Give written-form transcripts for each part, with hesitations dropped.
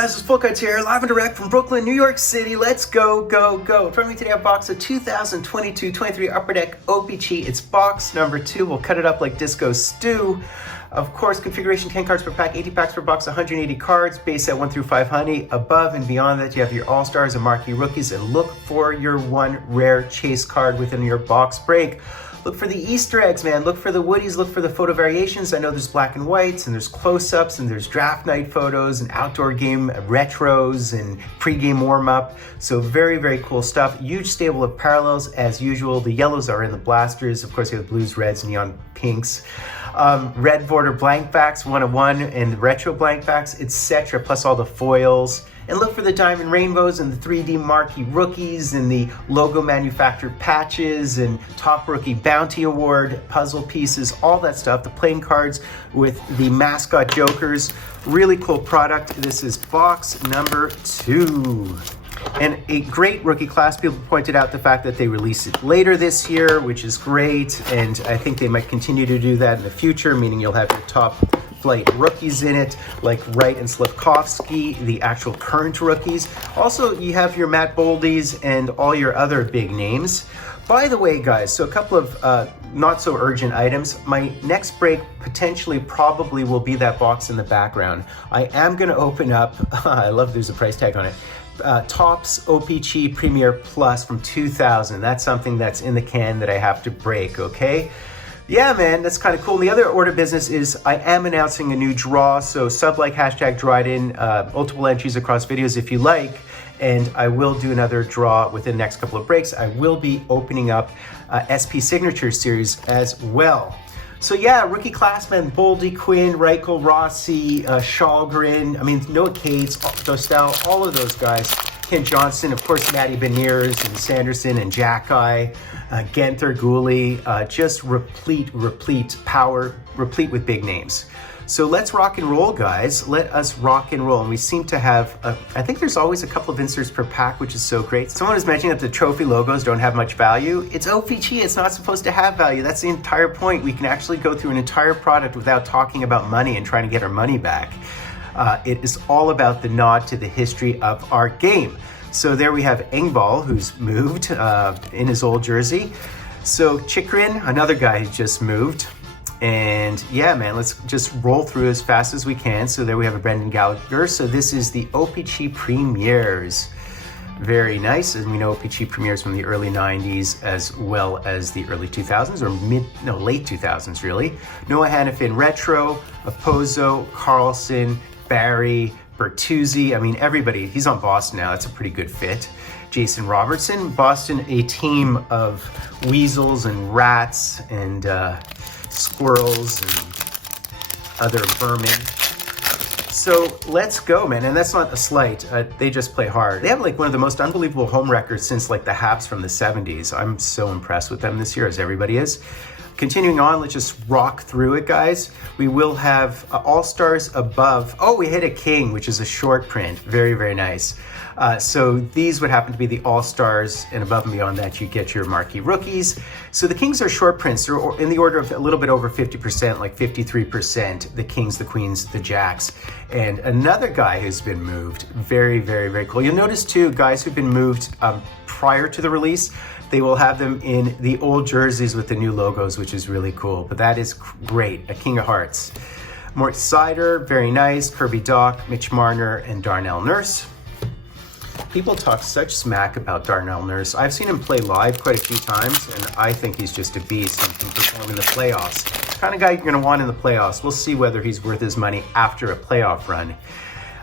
guys, it's Fultoncards here, live and direct from Brooklyn, New York City. Let's go, go, go. In front of me today, I have a box of 2022-23 Upper Deck O-Pee-Chee. It's box number 2. We'll cut it up like Disco Stew. Of course, configuration 10 cards per pack, 80 packs per box, 180 cards, base set 1 through 500. Above and beyond that, you have your All-Stars and Marquee Rookies, and look for your one rare chase card within your box break. Look for the Easter eggs, man. Look for the Woodies, look for the photo variations. I know there's black and whites, and there's close-ups, and there's draft night photos, and outdoor game retros, and pre-game warm-up. So very, very cool stuff. Huge stable of parallels, as usual. The yellows are in the blasters. Of course, you have blues, reds, neon pinks. Red border blank backs, 1-of-1, and retro blank backs, etc., plus all the foils. And look for the diamond rainbows and the 3D marquee rookies and the logo manufactured patches and top rookie bounty award, puzzle pieces, all that stuff. The playing cards with the mascot jokers. Really cool product. This is box number 2. And a great rookie class. People pointed out the fact that they release it later this year, which is great. And I think they might continue to do that in the future, meaning you'll have your top flight rookies in it, like Wright and Slavkovsky, the actual current rookies. Also, you have your Matt Boldies and all your other big names. By the way, guys, so a couple of not so urgent items. My next break potentially probably will be that box in the background. I am going to open up, I love there's a price tag on it, Topps O-Pee-Chee Premier Plus from 2000. That's something that's in the can that I have to break, okay? Yeah, man, that's kind of cool. And the other order of business is I am announcing a new draw, so sub-like hashtag draw it in, multiple entries across videos if you like, and I will do another draw within the next couple of breaks. I will be opening up SP Signature Series as well. So yeah, rookie classmen, Boldy, Quinn, Reichel, Rossi, Shalgren, I mean, Noah Cates, Dostal, all of those guys. Kent Johnson, of course, Matty Beniers and Sanderson and Jackeye, Genther, Gooley, just replete power, replete with big names. So let's rock and roll, guys. Let us rock and roll. And we seem to have, I think there's always a couple of inserts per pack, which is so great. Someone was mentioning that the trophy logos don't have much value. It's O-Pee-Chee, it's not supposed to have value. That's the entire point. We can actually go through an entire product without talking about money and trying to get our money back. It is all about the nod to the history of our game. So there we have Engvall, who's moved in his old jersey. So Chikrin, another guy who just moved. And yeah, man, let's just roll through as fast as we can. So there we have a Brendan Gallagher. So this is the O-Pee-Chee Premiers. Very nice. And we know O-Pee-Chee Premiers from the early 90s as well as the early 2000s, or late 2000s really. Noah Hannafin Retro, Opozo, Carlson, Barry, Bertuzzi, I mean, everybody. He's on Boston now. That's a pretty good fit. Jason Robertson, Boston, a team of weasels and rats and squirrels and other vermin. So let's go, man. And that's not a slight. They just play hard. They have like one of the most unbelievable home records since like the Habs from the 70s. I'm so impressed with them this year, as everybody is. Continuing on, let's just rock through it, guys. We will have All-Stars above. Oh, we hit a King, which is a short print. Very, very nice. So these would happen to be the All-Stars, and above and beyond that, you get your marquee rookies. So the Kings are short prints. They're in the order of a little bit over 50%, like 53%. The Kings, the Queens, the Jacks. And another guy who's been moved. Very, very, very cool. You'll notice, too, guys who've been moved prior to the release, they will have them in the old jerseys with the new logos, which is really cool. But that is great. A King of Hearts. Mort Sider, very nice. Kirby Doc, Mitch Marner, and Darnell Nurse. People talk such smack about Darnell Nurse. I've seen him play live quite a few times, and I think he's just a beast and can perform in the playoffs. The kind of guy you're going to want in the playoffs. We'll see whether he's worth his money after a playoff run.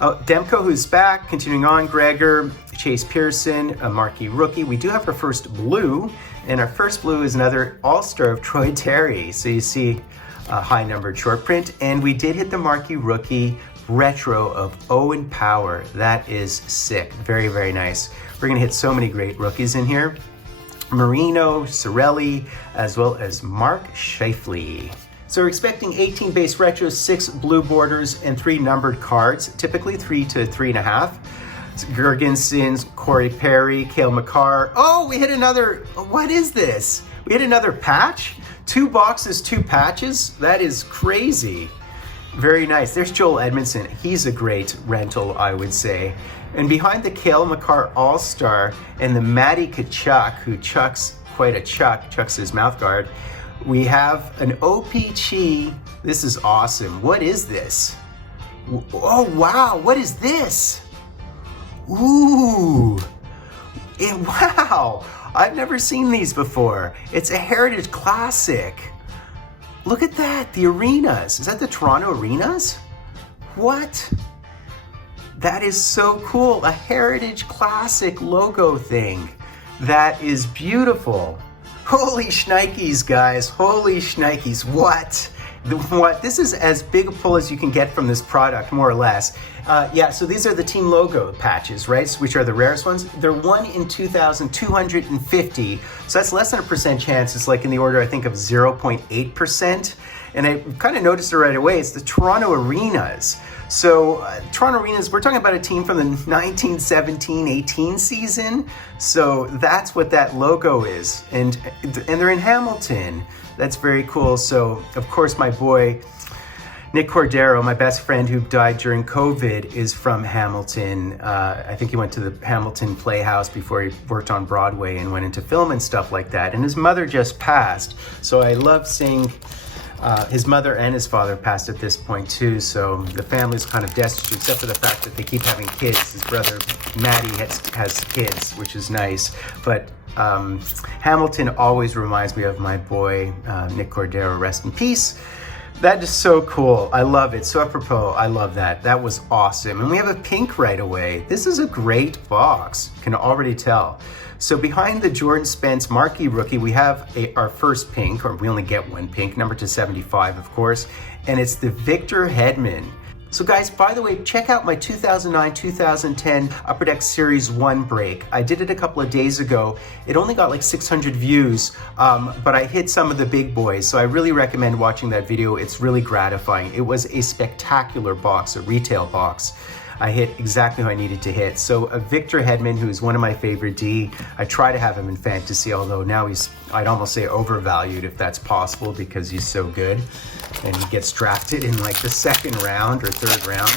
Demko, who's back, continuing on, Gregor, Chase Pearson, a marquee rookie. We do have our first blue, and our first blue is another All-Star of Troy Terry. So you see a high-numbered short print, and we did hit the marquee rookie retro of Owen Power. That is sick. Very, very nice. We're going to hit so many great rookies in here. Marino, Sorelli, as well as Mark Scheifele. So we're expecting 18 base retros, 6 blue borders, and 3 numbered cards, typically 3 to 3.5. Gergensen, Corey Perry, Cale Makar. Oh, we hit another, what is this? We hit another patch? 2 boxes, 2 patches? That is crazy. Very nice. There's Joel Edmondson. He's a great rental, I would say. And behind the Cale Makar All-Star and the Matty Tkachuk, who chucks quite a chucks his mouth guard, we have an O-Pee-Chee. This is awesome. What is this? Oh, wow. What is this? Ooh. Wow. I've never seen these before. It's a Heritage Classic. Look at that, the arenas. Is that the Toronto arenas? What? That is so cool, a Heritage Classic logo thing. That is beautiful. Holy shnikes, guys, holy shnikes, what? What? This is as big a pull as you can get from this product, more or less. Yeah, so these are the team logo patches, right? Which are the rarest ones. They're 1 in 2,250. So that's less than a percent chance. It's like in the order, I think, of 0.8%. And I kind of noticed it right away. It's the Toronto Arenas. So Toronto Arenas, we're talking about a team from the 1917-18 season. So that's what that logo is. And they're in Hamilton. That's very cool. So, of course, my boy, Nick Cordero, my best friend who died during COVID, is from Hamilton. I think he went to the Hamilton Playhouse before he worked on Broadway and went into film and stuff like that. And his mother just passed. So I love seeing his mother and his father passed at this point too. So the family's kind of destitute, except for the fact that they keep having kids. His brother, Matty, has kids, which is nice. But Hamilton always reminds me of my boy, Nick Cordero, rest in peace. That is so cool. I love it. So apropos, I love that. That was awesome. And we have a pink right away. This is a great box, can already tell. So behind the Jordan Spence marquee rookie, we have our first pink, or we only get one pink, number to 75, of course, and it's the Victor Hedman. So guys, by the way, check out my 2009-2010 Upper Deck Series 1 break. I did it a couple of days ago. It only got like 600 views, but I hit some of the big boys. So I really recommend watching that video. It's really gratifying. It was a spectacular box, a retail box. I hit exactly who I needed to hit. So a Victor Hedman, who's one of my favorite D. I try to have him in fantasy, although now he's, I'd almost say, overvalued if that's possible because he's so good. And he gets drafted in like the second round or third round.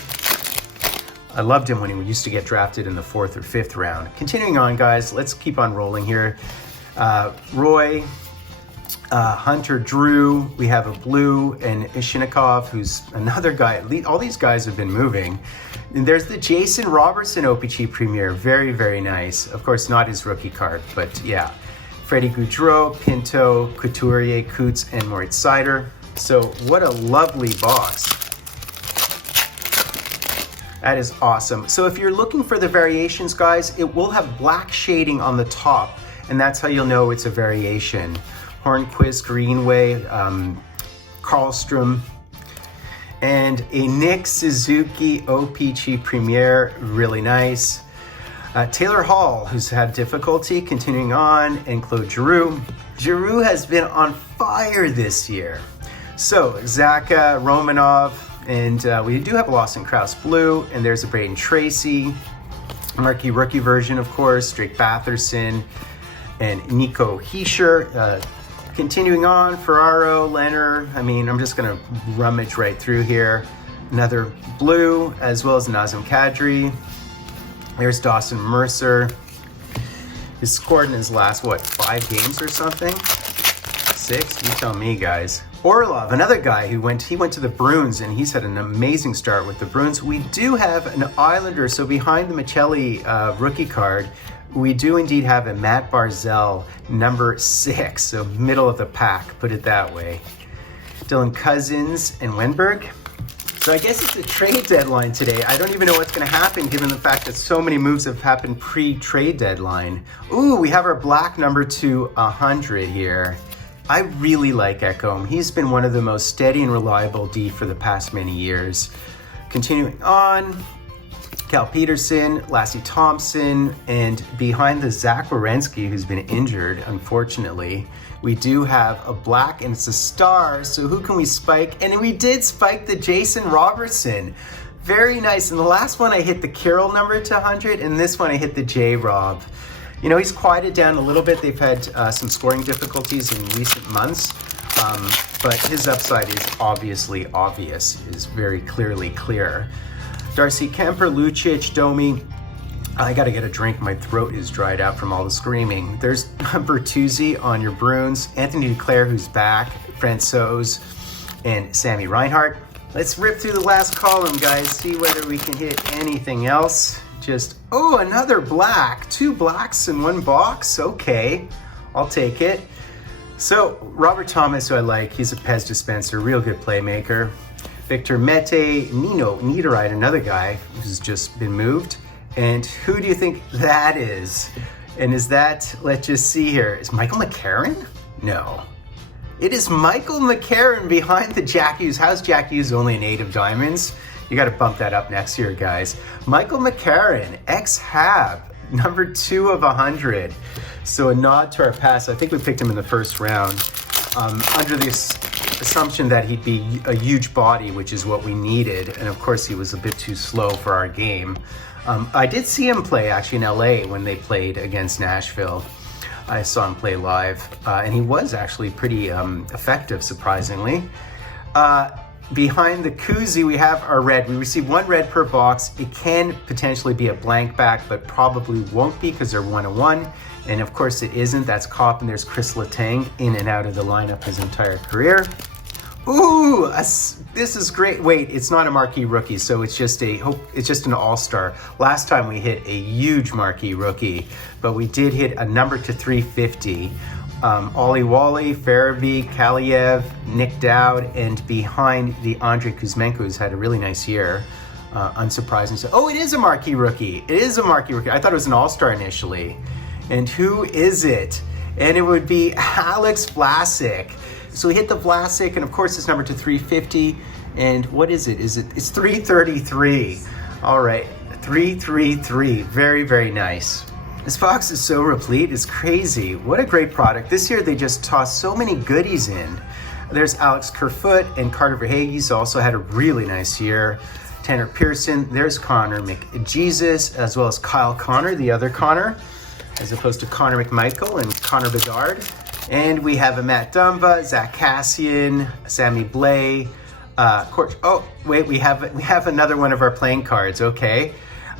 I loved him when he used to get drafted in the 4th or 5th round. Continuing on, guys, let's keep on rolling here. Roy, Hunter Drew, we have a blue, and Ishinikov, who's another guy. All these guys have been moving. And there's the Jason Robertson O-Pee-Chee Premier. Very, very nice. Of course, not his rookie card, but yeah. Freddie Gaudreau, Pinto, Couturier, Coots, and Moritz Seider. So what a lovely box. That is awesome. So if you're looking for the variations, guys, it will have black shading on the top, and that's how you'll know it's a variation. Hornquist, Greenway, Karlstrom, and a Nick Suzuki O-Pee-Chee Premier, really nice. Taylor Hall, who's had difficulty, continuing on, and Claude Giroux. Giroux has been on fire this year. So, Zaka, Romanov, and we do have a Lawson Krause Blue, and there's a Braden Tracy, marquee rookie version, of course, Drake Batherson, and Nico Hischier. Continuing on, Ferraro, Leonard, I mean, I'm just gonna rummage right through here. Another blue, as well as Nazem Kadri. There's Dawson Mercer. He's scored in his last, what, 5 games or something? 6? You tell me, guys. Orlov, another guy who went to the Bruins, and he's had an amazing start with the Bruins. We do have an Islander, so behind the Michelli rookie card, we do indeed have a Matt Barzal, number 6, so middle of the pack, put it that way. Dylan Cousins and Wenberg. So I guess it's a trade deadline today. I don't even know what's gonna happen given the fact that so many moves have happened pre-trade deadline. Ooh, we have our black number to 100 here. I really like Ekholm. He's been one of the most steady and reliable D for the past many years. Continuing on, Cal Peterson, Lassie Thompson, and behind the Zach Werenski, who's been injured, unfortunately, we do have a black, and it's a star, so who can we spike? And we did spike the Jason Robertson. Very nice. And the last one I hit the Carroll number to 100, and this one I hit the J-Rob. You know, he's quieted down a little bit. They've had some scoring difficulties in recent months, but his upside is obviously obvious, is very clearly clear. Darcy Kemper, Lucic, Domi. I gotta get a drink, my throat is dried out from all the screaming. There's Bertuzzi on your Bruins, Anthony Duclair, who's back, Francouz, and Sammy Reinhart. Let's rip through the last column, guys, see whether we can hit anything else. Just, oh, another black. 2 blacks in 1 box. Okay, I'll take it. So, Robert Thomas, who I like, he's a Pez dispenser, real good playmaker. Victor Mete, Nino Niederreiter, another guy who's just been moved. And who do you think that is? And is that, let's just see here, is Michael McCarron? No. It is Michael McCarron behind the Jack Hughes. How's Jack Hughes only an 8 of diamonds? You got to bump that up next year, guys. Michael McCarron, ex-Hab, number 2 of 100. So a nod to our past. I think we picked him in the first round under this assumption that he'd be a huge body, which is what we needed. And of course, he was a bit too slow for our game. I did see him play actually in LA when they played against Nashville. I saw him play live, and he was actually pretty effective, surprisingly. Behind the koozie, we have our red. We receive 1 red per box. It can potentially be a blank back, but probably won't be because they're 1-1. And of course it isn't. That's Kopp, and there's Chris Letang in and out of the lineup his entire career. Ooh, this is great. Wait, it's not a marquee rookie, so it's just an all-star. Last time we hit a huge marquee rookie, but we did hit a number to 350. Ollie Wally, Farabee, Kaliev, Nick Dowd, and behind the Andrei Kuzmenko, who's had a really nice year. Unsurprising. So, oh, it is a marquee rookie. It is a marquee rookie. I thought it was an all-star initially. And who is it? And it would be Alex Vlasic. So we hit the Vlasic, and of course it's number to 350. And what is it? It's 333. All right, 333. Very, very nice. This box is so replete, it's crazy. What a great product. This year they just tossed so many goodies in. There's Alex Kerfoot and Carter Verhaeghe also had a really nice year. Tanner Pearson, there's Connor McJesus, as well as Kyle Connor, the other Connor, as opposed to Connor McMichael and Connor Bedard. And we have a Matt Dumba, Zach Cassian, Sammy Blais, oh, wait, we have another one of our playing cards, okay.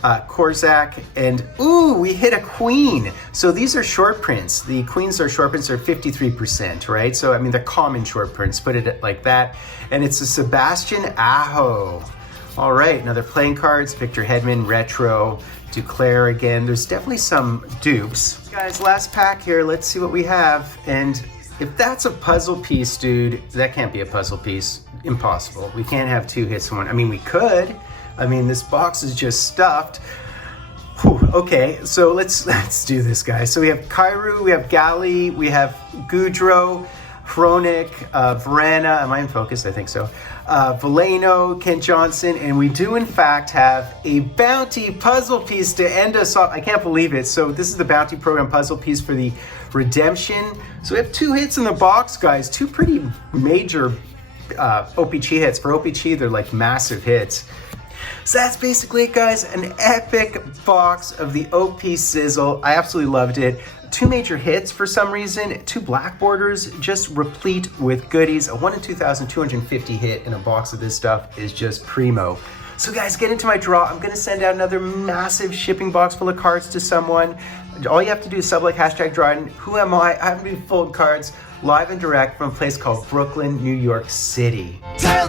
Korzak, and ooh, we hit a queen. So these are short prints. The queens are short prints, are 53%, right? So I mean, they're common short prints, put it like that. And it's a Sebastian Aho. All right, another playing cards, Victor Hedman, retro, Duclair again. There's definitely some dupes. Guys, last pack here, let's see what we have. And if that's a puzzle piece, dude, that can't be a puzzle piece. Impossible. We can't have 2 hits in one. I mean, we could. I mean, this box is just stuffed. Whew, okay, so let's do this, guys. So we have Kairu, we have Gali, we have Goudreau, Hronik, Vrana, am I in focus? I think so. Veleno, Kent Johnson, and we do in fact have a bounty puzzle piece to end us off. I can't believe it. So this is the bounty program puzzle piece for the redemption. So we have 2 hits in the box, guys. 2 pretty major O-Pee-Chee hits. For O-Pee-Chee, they're like massive hits. So that's basically it, guys. An epic box of the O-Pee Sizzle. I absolutely loved it. 2 major hits for some reason, 2 black borders, just replete with goodies. A 1 in 2,250 hit in a box of this stuff is just primo. So guys, get into my draw. I'm gonna send out another massive shipping box full of cards to someone. All you have to do is sub like #Dryden. Who am I? I haven't been Fultoncards live and direct from a place called Brooklyn, New York City. Tell